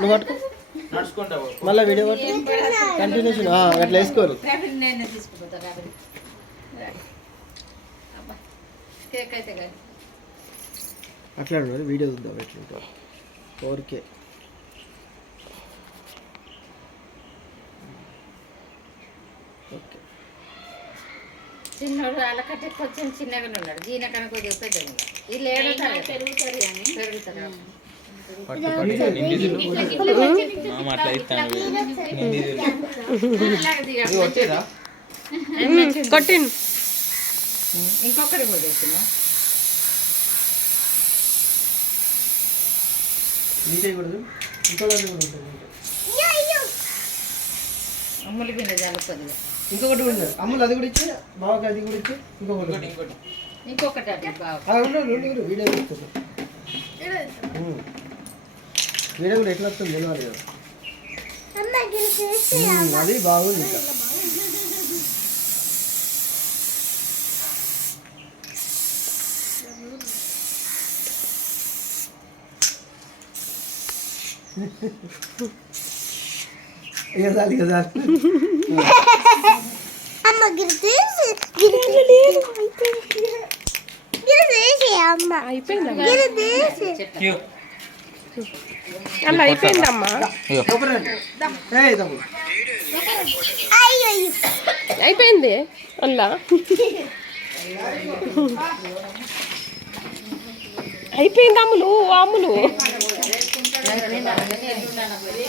నువ్వు పట్టుకో మళ్ళీ వీడియో పట్టు కంటిన్యూషన్ అట్లా వేసుకోరు అట్లా వీడియో చూద్దాం ఎట్లుంటావు 4K ఓకే చిన్నోడు అలకట్టే కొంచెం చిన్నగానే ఉన్నాడు దీని కనుక కొద్దిగా పెద్దగా వీళ్ళు పెరుగుతారు అని పెరుగుతారు కొట్టిండు ఇంకొకటి కూడా తెచ్చిన అమ్ములు పిండి చాలు కొద్దిగా ఇంకొకటి ఉంది అమ్ములు అది కూడా ఇచ్చి బాగా అది కూడా ఇచ్చి ఇంకొకటి అది బాగా వీడియో చూస్తున్నా వీడియో కూడా ఎట్లా వస్తుంది తెలియాలి కదా అది బాగుంది ఇంకా ఇక అమ్మ అలా అయిపోయిందమ్మా అయిపోయింది అలా అయిపోయింది అమ్ములు